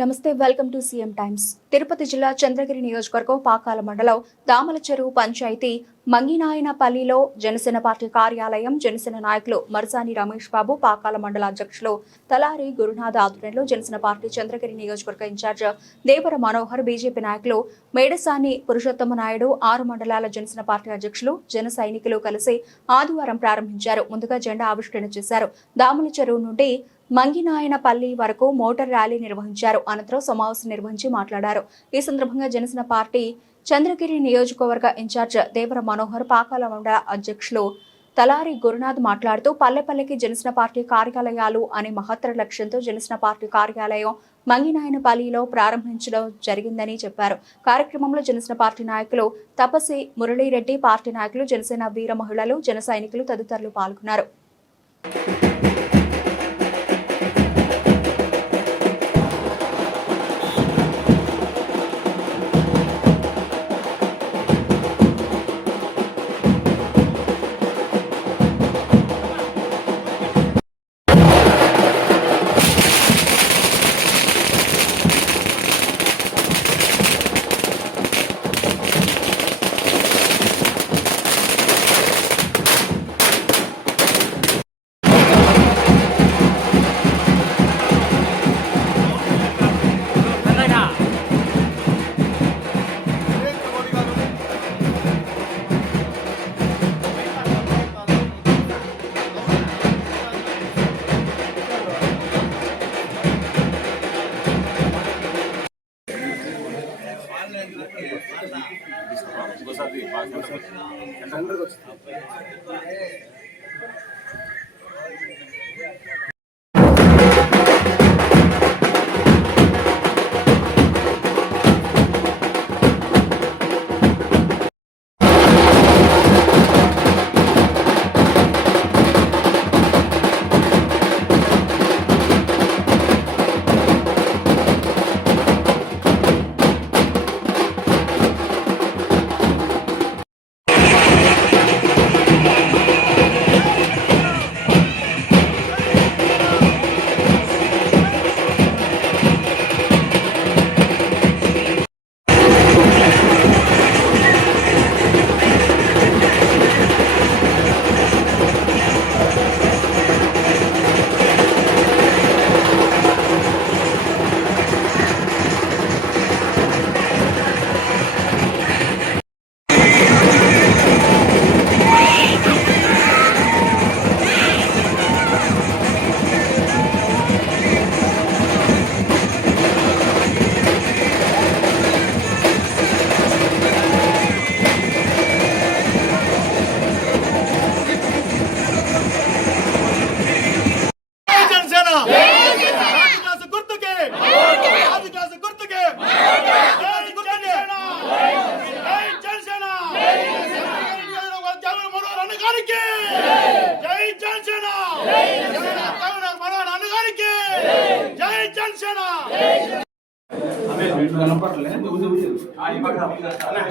నమస్తే, welcome to CM times. Tirupati జిల్లా చంద్రగిరి నియోజకవర్గం పాకాల మండలం దామల చెరువు పంచాయతీ మంగినాయనపల్లిలో జనసేన పార్టీ కార్యాలయం జనసేన నాయకులు మర్జాని రమేష్ బాబు, పాకాల మండల అధ్యక్షులు తలారి గురునాథ్ ఆధ్వర్యంలో జనసేన పార్టీ చంద్రగిరి నియోజకవర్గ ఇన్ఛార్జ్ దేవర మనోహర్, బీజేపీ నాయకులు మేడసాని పురుషోత్తమ నాయుడు, 6 మండలాల జనసేన పార్టీ అధ్యక్షులు, జన సైనికులు కలిసి ఆదివారం ప్రారంభించారు. ముందుగా జెండా ఆవిష్కరణ చేశారు. దామల చెరువు నుండి మంగినాయనపల్లి వరకు మోటార్ ర్యాలీ నిర్వహించారు. అనంతరం సమావేశం నిర్వహించి మాట్లాడారు. ఈ సందర్భంగా జనసేన పార్టీ చంద్రగిరి నియోజకవర్గ ఇన్ఛార్జ్ దేవర మనోహర్, పాకాల మండల అధ్యక్షులు తలారి గురునాథ్ మాట్లాడుతూ పల్లెపల్లెకి జనసేన పార్టీ కార్యాలయాలు అనే మహత్తర లక్ష్యంతో జనసేన పార్టీ కార్యాలయం మంగినాయనపల్లిలో ప్రారంభించడం జరిగిందని చెప్పారు. కార్యక్రమంలో జనసేన పార్టీ నాయకులు తపసి మురళీరెడ్డి, పార్టీ నాయకులు, జనసేన వీర మహిళలు, జన సైనికులు తదితరులు పాల్గొన్నారు.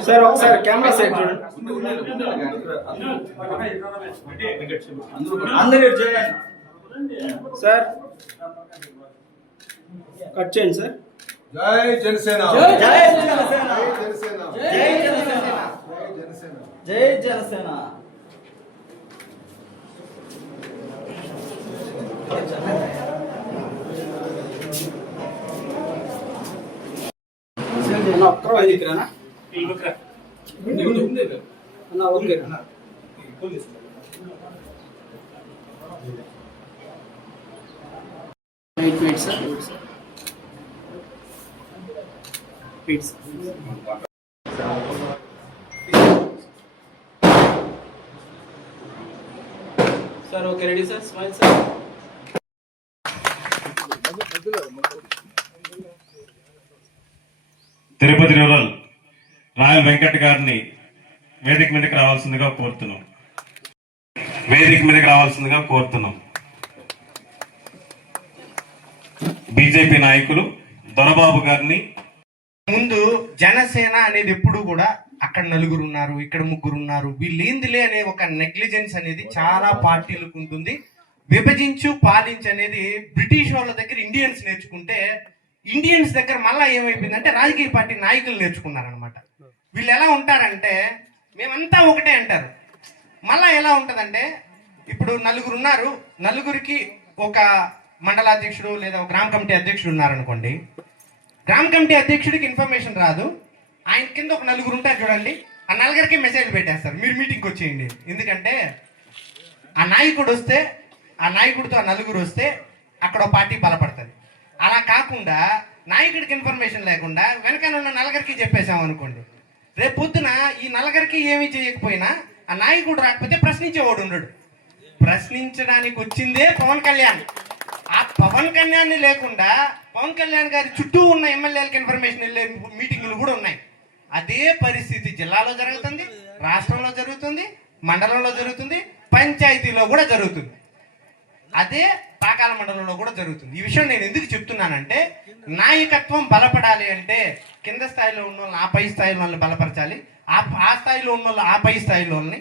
సార్ ఒకసారి కెమెరా సైడ్ చూడండి. అందరూ సార్ కట్ చేయండి సార్. జై జనసేన, జై జనసేన, జై జనసేన, జై Janasena. Sir okay, ready sir, smile sir. Tirupati rural royal Venkat గారిని వేదిక మీదకి రావాల్సిందిగా కోరుతున్నాం. బీజేపీ నాయకులు దొరబాబు గారిని. ముందు జనసేన అనేది ఎప్పుడు కూడా అక్కడ 4 ఉన్నారు, ఇక్కడ 3 ఉన్నారు, వీళ్ళేందిలే అనే ఒక నెగ్లిజెన్స్ అనేది చాలా పార్టీలకు ఉంటుంది. విభజించు పాలించు అనేది బ్రిటిష్ వాళ్ళ దగ్గర ఇండియన్స్ నేర్చుకుంటే ఇండియన్స్ దగ్గర మళ్ళీ ఏమైపోయిందంటే రాజకీయ పార్టీ నాయకులు నేర్చుకున్నారనమాట. వీళ్ళు ఎలా ఉంటారంటే మేమంతా ఒకటే అంటారు. మళ్ళా ఎలా ఉంటుందంటే ఇప్పుడు నలుగురు ఉన్నారు, నలుగురికి ఒక మండలాధ్యక్షుడు లేదా ఒక గ్రామ కమిటీ అధ్యక్షుడు ఉన్నారనుకోండి. గ్రామ కమిటీ అధ్యక్షుడికి ఇన్ఫర్మేషన్ రాదు, ఆయన కింద ఒక నలుగురు ఉంటారు చూడండి, ఆ నలుగురికి మెసేజ్ పెట్టేస్తారు మీరు మీటింగ్కి వచ్చేయండి. ఎందుకంటే ఆ నాయకుడు వస్తే, ఆ నాయకుడితో ఆ నలుగురు వస్తే అక్కడ పార్టీ బలపడుతుంది. అలా కాకుండా నాయకుడికి ఇన్ఫర్మేషన్ లేకుండా వెనకాల ఉన్న నలుగురికి చెప్పేశాం అనుకోండి, రేపు పొద్దున ఈ నలుగురికి ఏమీ చేయకపోయినా ఆ నాయకుడు రాకపోతే ప్రశ్నించేవాడు ఉండడు. ప్రశ్నించడానికి వచ్చిందే పవన్ కళ్యాణ్. ఆ పవన్ కళ్యాణ్ లేకుండా పవన్ కళ్యాణ్ గారి చుట్టూ ఉన్న ఎమ్మెల్యేలకు ఇన్ఫర్మేషన్ వెళ్ళే మీటింగులు కూడా ఉన్నాయి. అదే పరిస్థితి జిల్లాలో జరుగుతుంది, రాష్ట్రంలో జరుగుతుంది, మండలంలో జరుగుతుంది, పంచాయతీలో కూడా జరుగుతుంది. అదే పాకాల మండలంలో కూడా జరుగుతుంది. ఈ విషయం నేను ఎందుకు చెప్తున్నానంటే నాయకత్వం బలపడాలి అంటే కింద స్థాయిలో ఉన్న వాళ్ళని ఆ పై స్థాయిలో వాళ్ళని బలపరచాలి, ఆ స్థాయిలో ఉన్న వాళ్ళు ఆ పై స్థాయిలో వాళ్ళని,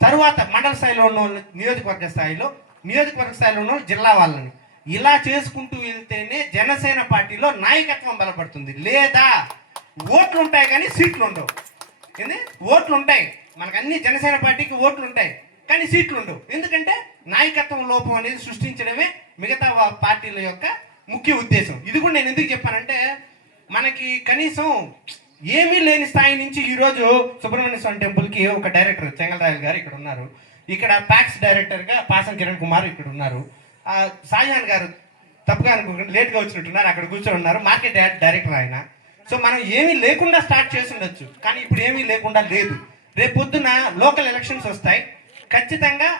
తరువాత మండల స్థాయిలో ఉన్న వాళ్ళు నియోజకవర్గ స్థాయిలో, నియోజకవర్గ స్థాయిలో ఉన్న వాళ్ళు జిల్లా వాళ్ళని, ఇలా చేసుకుంటూ వెళ్తేనే జనసేన పార్టీలో నాయకత్వం బలపడుతుంది. లేదా ఓట్లు ఉంటాయి కానీ సీట్లు ఉండవు. ఏంది ఓట్లు ఉంటాయి మనకు, అన్ని జనసేన పార్టీకి ఓట్లు ఉంటాయి కానీ సీట్లు ఉండవు. ఎందుకంటే నాయకత్వం లోపం అనేది సృష్టించడమే మిగతా పార్టీల యొక్క ముఖ్య ఉద్దేశం. ఇది కూడా నేను ఎందుకు చెప్పానంటే మనకి కనీసం ఏమీ లేని స్థాయి నుంచి ఈరోజు సుబ్రహ్మణ్య స్వామి టెంపుల్కి ఒక డైరెక్టర్ చెంగల్రాయల్ గారు ఇక్కడ ఉన్నారు, ఇక్కడ ప్యాక్స్ డైరెక్టర్గా పాసం కిరణ్ కుమార్ ఇక్కడ ఉన్నారు, షాజహాన్ గారు తప్పుగా అనుకోకుండా లేట్గా వచ్చినట్టున్నారు అక్కడ కూర్చొని ఉన్నారు, మార్కెట్ యాడ్ డైరెక్టర్ ఆయన. సో మనం ఏమీ లేకుండా స్టార్ట్ చేసి ఉండొచ్చు కానీ ఇప్పుడు ఏమీ లేకుండా లేదు. రేపు పొద్దున లోకల్ ఎలక్షన్స్ వస్తాయి, ఖచ్చితంగా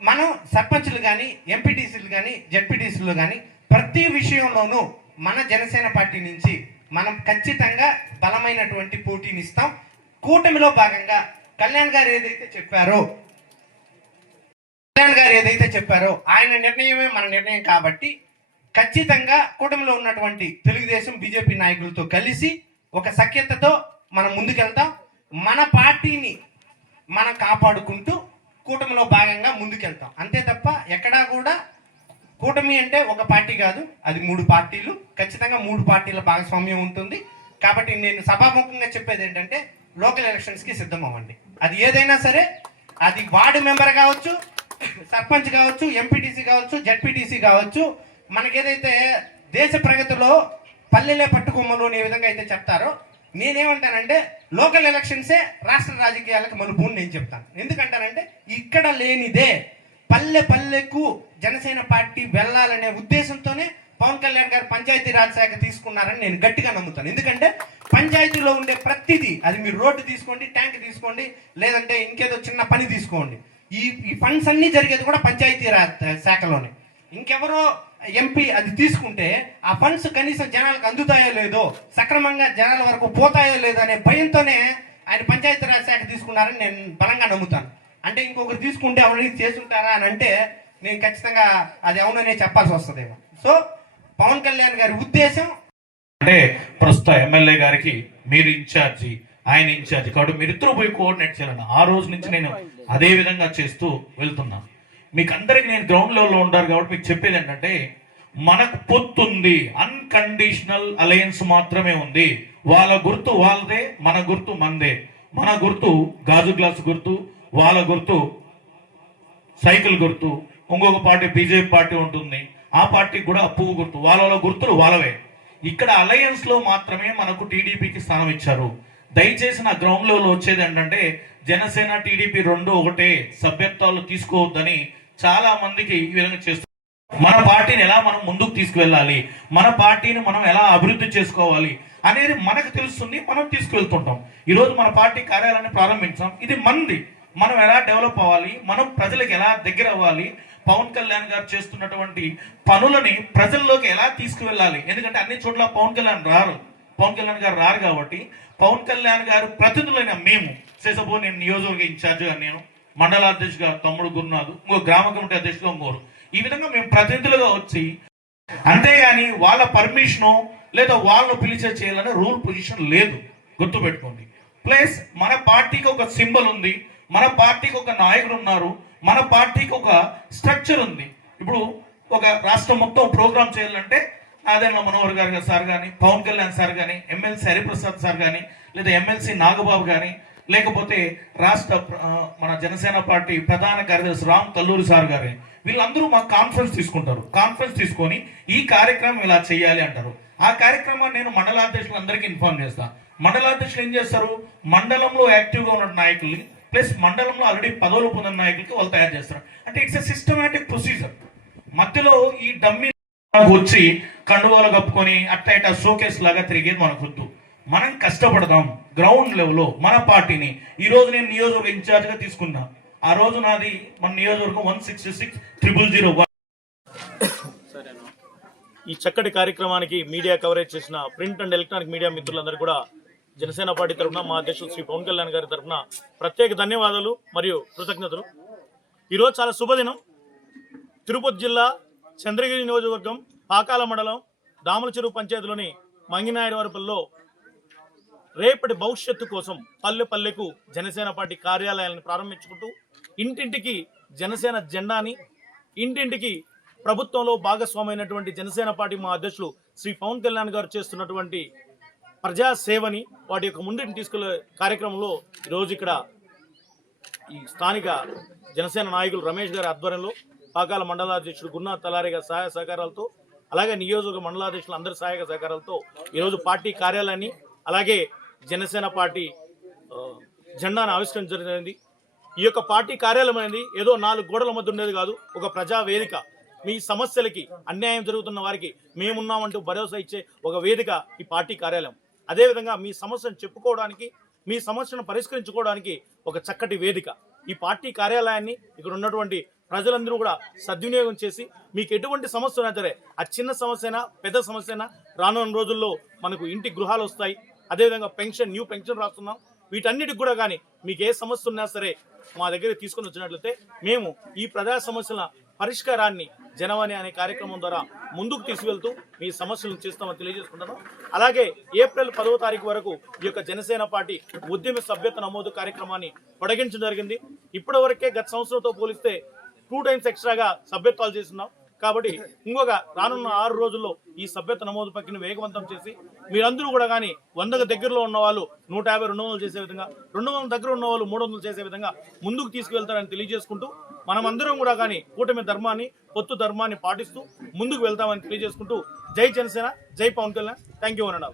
మనం సర్పంచులు కానీ ఎంపీటీసీలు కానీ జెడ్పీటీసీలు కానీ ప్రతి విషయంలోనూ మన జనసేన పార్టీ నుంచి మనం ఖచ్చితంగా బలమైనటువంటి పోటీని ఇస్తాం. కూటమిలో భాగంగా కళ్యాణ్ గారు ఏదైతే చెప్పారో ఆయన నిర్ణయమే మన నిర్ణయం కాబట్టి ఖచ్చితంగా కూటమిలో ఉన్నటువంటి తెలుగుదేశం బీజేపీ నాయకులతో కలిసి ఒక సఖ్యతతో మనం ముందుకెళ్తాం. మన పార్టీని మనం కాపాడుకుంటూ కూటమిలో భాగంగా ముందుకెళ్తాం. అంతే తప్ప ఎక్కడా కూడా కూటమి అంటే ఒక పార్టీ కాదు, అది 3 పార్టీలు, ఖచ్చితంగా 3 పార్టీల భాగస్వామ్యం ఉంటుంది. కాబట్టి నేను సభాముఖంగా చెప్పేది ఏంటంటే లోకల్ ఎలక్షన్స్కి సిద్ధం అవ్వండి. అది ఏదైనా సరే, అది వార్డు మెంబర్ కావచ్చు, సర్పంచ్ కావచ్చు, ఎంపీటీసీ కావచ్చు, జెడ్పీటీసీ కావచ్చు. మనకేదైతే దేశ ప్రగతిలో పల్లెలే పట్టుకొమ్మలు అనే విధంగా అయితే చెప్తారో, నేనేమంటానంటే లోకల్ ఎలక్షన్సే రాష్ట్ర రాజకీయాలకు మలుపు నేను చెప్తాను. ఎందుకంటానంటే ఇక్కడ లేనిదే పల్లె పల్లెకు జనసేన పార్టీ వెళ్ళాలనే ఉద్దేశంతోనే పవన్ కళ్యాణ్ గారు పంచాయతీ రాజ్ శాఖ తీసుకున్నారని నేను గట్టిగా నమ్ముతాను. ఎందుకంటే పంచాయతీలో ఉండే ప్రతిదీ, అది మీరు రోడ్డు తీసుకోండి, ట్యాంక్ తీసుకోండి, లేదంటే ఇంకేదో చిన్న పని తీసుకోండి, ఈ ఫండ్స్ అన్ని జరిగేది కూడా పంచాయతీ రాజ్ శాఖలోనే. ఇంకెవరో ఎంపీ అది తీసుకుంటే ఆ ఫండ్స్ కనీసం జనాలకు అందుతాయో లేదో, సక్రమంగా జనాల వరకు పోతాయో లేదో అనే భయంతోనే ఆయన పంచాయతీరాజ్ శాఖ తీసుకున్నారని నేను బలంగా నమ్ముతాను. అంటే ఇంకొకరు తీసుకుంటే ఎవరికి చేసుంటారా అని అంటే నేను ఖచ్చితంగా అది అవుననే చెప్పాల్సి వస్తుందేమో. సో పవన్ కళ్యాణ్ గారి ఉద్దేశం అంటే ప్రస్తుత ఎమ్మెల్యే గారికి మీరు ఇన్ఛార్జి, ఆయన ఇన్ఛార్జి కాబట్టి మీరిద్దరూ పోయి కోఆర్డినేట్ చేయాలని ఆ రోజు నుంచి నేను అదే విధంగా చేస్తూ వెళ్తున్నాను. మీకు అందరికి నేను గ్రౌండ్ లెవెల్లో ఉంటారు కాబట్టి మీకు చెప్పేది ఏంటంటే మనకు పొత్తుంది, అన్కండిషనల్ అలయన్స్ మాత్రమే ఉంది. వాళ్ళ గుర్తు వాళ్ళదే, మన గుర్తు మనదే. మన గుర్తు గాజు గ్లాసు గుర్తు, వాళ్ళ గుర్తు సైకిల్ గుర్తు, ఇంకొక పార్టీ బీజేపీ పార్టీ ఉంటుంది, ఆ పార్టీకి కూడా పువ్వు గుర్తు, వాళ్ళ గుర్తులు వాళ్ళవే. ఇక్కడ అలయన్స్ లో మాత్రమే మనకు టీడీపీకి స్థానం ఇచ్చారు. దయచేసి నా గ్రౌండ్ లెవెల్ వచ్చేది ఏంటంటే జనసేన టీడీపీ 2 ఒకటే, సభ్యత్వాలు తీసుకోవద్దని చాలా మందికి ఈ విధంగా చేస్తున్నారు. మన పార్టీని ఎలా మనం ముందుకు తీసుకువెళ్ళాలి, మన పార్టీని మనం ఎలా అభివృద్ధి చేసుకోవాలి అనేది మనకు తెలుస్తుంది, మనం తీసుకువెళ్తుంటాం. ఈరోజు మన పార్టీ కార్యాలయాన్ని ప్రారంభించాం, ఇది మంది, మనం ఎలా డెవలప్ అవ్వాలి, మనం ప్రజలకు ఎలా దగ్గర అవ్వాలి, పవన్ కళ్యాణ్ గారు చేస్తున్నటువంటి పనులని ప్రజల్లోకి ఎలా తీసుకువెళ్ళాలి. ఎందుకంటే అన్ని చోట్ల పవన్ కళ్యాణ్ గారు రారు కాబట్టి పవన్ కళ్యాణ్ గారు ప్రతినిధులైన మేము, సేసపో నేను నియోజకవర్గ ఇన్ఛార్జిగా, నేను మండలాధ్యక్షుగా తమ్ముడు గురునాథ్, ఇంకో గ్రామ కమిటీ అధ్యక్షులుగా ఇంకోరు, ఈ విధంగా మేము ప్రతినిధులుగా వచ్చి, అంతేగాని వాళ్ళ పర్మిషను లేదా వాళ్ళను పిలిచే చేయాలనే రూల్ పొజిషన్ లేదు, గుర్తుపెట్టుకోండి. ప్లస్ మన పార్టీకి ఒక సింబల్ ఉంది, మన పార్టీకి ఒక నాయకుడు ఉన్నారు, మన పార్టీకి ఒక స్ట్రక్చర్ ఉంది. ఇప్పుడు ఒక రాష్ట్రం మొత్తం ప్రోగ్రామ్ చేయాలంటే ఆదరణ మనోహర్ గారు సార్ కానీ, పవన్ కళ్యాణ్ సార్ కానీ, ఎమ్మెల్సీ హరిప్రసాద్ సార్ కానీ, లేదా ఎమ్మెల్సీ నాగబాబు కానీ, లేకపోతే రాష్ట్ర మన జనసేన పార్టీ ప్రధాన కార్యదర్శి రామ్ తల్లూరి సార్ గారు, వీళ్ళందరూ మాకు కాన్ఫరెన్స్ తీసుకుంటారు. కాన్ఫరెన్స్ తీసుకొని ఈ కార్యక్రమం ఇలా చేయాలి అంటారు. ఆ కార్యక్రమాన్ని నేను మండలాధ్యక్షులందరికీ ఇన్ఫార్మ్ చేస్తాను. మండలాధ్యక్షులు ఏం చేస్తారు, మండలంలో యాక్టివ్గా ఉన్న నాయకుల్ని ప్లస్ మండలంలో ఆల్రెడీ పదవులు పొందిన నాయకులకి వాళ్ళు తయారు చేస్తారు. అంటే ఇట్స్ ఎ సిస్టమేటిక్ ప్రొసీజర్. మధ్యలో ఈ డమ్మీ వచ్చి కండువాలు కప్పుకొని అట్లా ఇట్లా షోకేస్ లాగా తిరిగేది మనకు వద్దు. మనం కష్టపడదాం గ్రౌండ్ లెవెల్లో మన పార్టీని. ఈ రోజు నేను నియోజకవర్గ ఇన్ఛార్జ్గా తీసుకున్నా. ఆ రోజు నాది మన నియోజకవర్గం 166,001. ఈ చక్కటి కార్యక్రమానికి మీడియా కవరేజ్ చేసిన ప్రింట్ అండ్ ఎలక్ట్రానిక్ మీడియా మిత్రులందరూ కూడా జనసేన పార్టీ తరఫున, మా అధ్యక్షులు శ్రీ పవన్ కళ్యాణ్ గారి తరఫున ప్రత్యేక ధన్యవాదాలు మరియు కృతజ్ఞతలు. ఈరోజు చాలా శుభదినం. తిరుపతి జిల్లా చంద్రగిరి నియోజకవర్గం పాకాల మండలం దామల చెరువు పంచాయతీలోని మంగినాయనవరపల్లిలో రేపటి భవిష్యత్తు కోసం పల్లె పల్లెకు జనసేన పార్టీ కార్యాలయాలను ప్రారంభించుకుంటూ ఇంటింటికి జనసేన జెండాని, ఇంటింటికి ప్రభుత్వంలో భాగస్వామైనటువంటి జనసేన పార్టీ మా అధ్యక్షులు శ్రీ పవన్ కళ్యాణ్ గారు చేస్తున్నటువంటి ప్రజా సేవని వాటి యొక్క ముందుకు తీసుకెళ్లే కార్యక్రమంలో ఈరోజు ఇక్కడ ఈ స్థానిక జనసేన నాయకులు రమేష్ గారి ఆధ్వర్యంలో, పాకాల మండలాధ్యక్షుడు గున్నా తలారి గారి సహాయ సహకారాలతో, అలాగే నియోజకవర్గ మండలాధ్యక్షులు అందరి సహాయక సహకారాలతో ఈరోజు పార్టీ కార్యాలయాన్ని, అలాగే జనసేన పార్టీ జెండాను ఆవిష్కరించడం జరిగింది. ఈ యొక్క పార్టీ కార్యాలయం అనేది ఏదో 4 గోడల మధ్య ఉండేది కాదు, ఒక ప్రజా వేదిక. మీ సమస్యలకి, అన్యాయం జరుగుతున్న వారికి మేమున్నామంటూ భరోసా ఇచ్చే ఒక వేదిక ఈ పార్టీ కార్యాలయం. అదేవిధంగా మీ సమస్యను చెప్పుకోవడానికి, మీ సమస్యను పరిష్కరించుకోవడానికి ఒక చక్కటి వేదిక ఈ పార్టీ కార్యాలయాన్ని. ఇక్కడ ఉన్నటువంటి ప్రజలందరూ కూడా సద్వినియోగం చేసి మీకు ఎటువంటి సమస్య ఉన్నా సరే, ఆ చిన్న సమస్యనా పెద్ద సమస్యనా, రానున్న రోజుల్లో మనకు ఇంటి గృహాలు వస్తాయి. అదేవిధంగా పెన్షన్, న్యూ పెన్షన్ రాస్తున్నాం. వీటన్నిటికి కూడా కానీ మీకు ఏ సమస్య ఉన్నా సరే మా దగ్గరికి తీసుకుని వచ్చినట్లయితే మేము ఈ ప్రజా సమస్యల పరిష్కారాన్ని జనవాణి అనే కార్యక్రమం ద్వారా ముందుకు తీసుకెళ్తూ మీ సమస్యలను చేస్తామని తెలియజేసుకుంటాను. అలాగే ఏప్రిల్ 10వ తారీఖు వరకు ఈ యొక్క జనసేన పార్టీ ఉద్యమ సభ్యత్వ నమోదు కార్యక్రమాన్ని పొడిగించడం జరిగింది. ఇప్పటి వరకే గత సంవత్సరంతో పోలిస్తే 2 టైమ్స్ ఎక్స్ట్రాగా సభ్యత్వాలు చేస్తున్నాం. కాబట్టి ఇంకొక రానున్న 6 రోజుల్లో ఈ సభ్యత్వ నమోదు ప్రక్రియను వేగవంతం చేసి మీరందరూ కూడా కానీ 100కు దగ్గరలో ఉన్న వాళ్ళు 150, 200 చేసే విధంగా, 200 దగ్గర ఉన్న వాళ్ళు 300 చేసే విధంగా ముందుకు తీసుకువెళ్తారని తెలియజేసుకుంటూ, మనమందరం కూడా కానీ కూటమి ధర్మాన్ని, పొత్తు ధర్మాన్ని పాటిస్తూ ముందుకు వెళ్తామని తెలియజేసుకుంటూ, జై జనసేన, జై పవన్ కళ్యాణ్. థ్యాంక్ యూ అన్నాడు.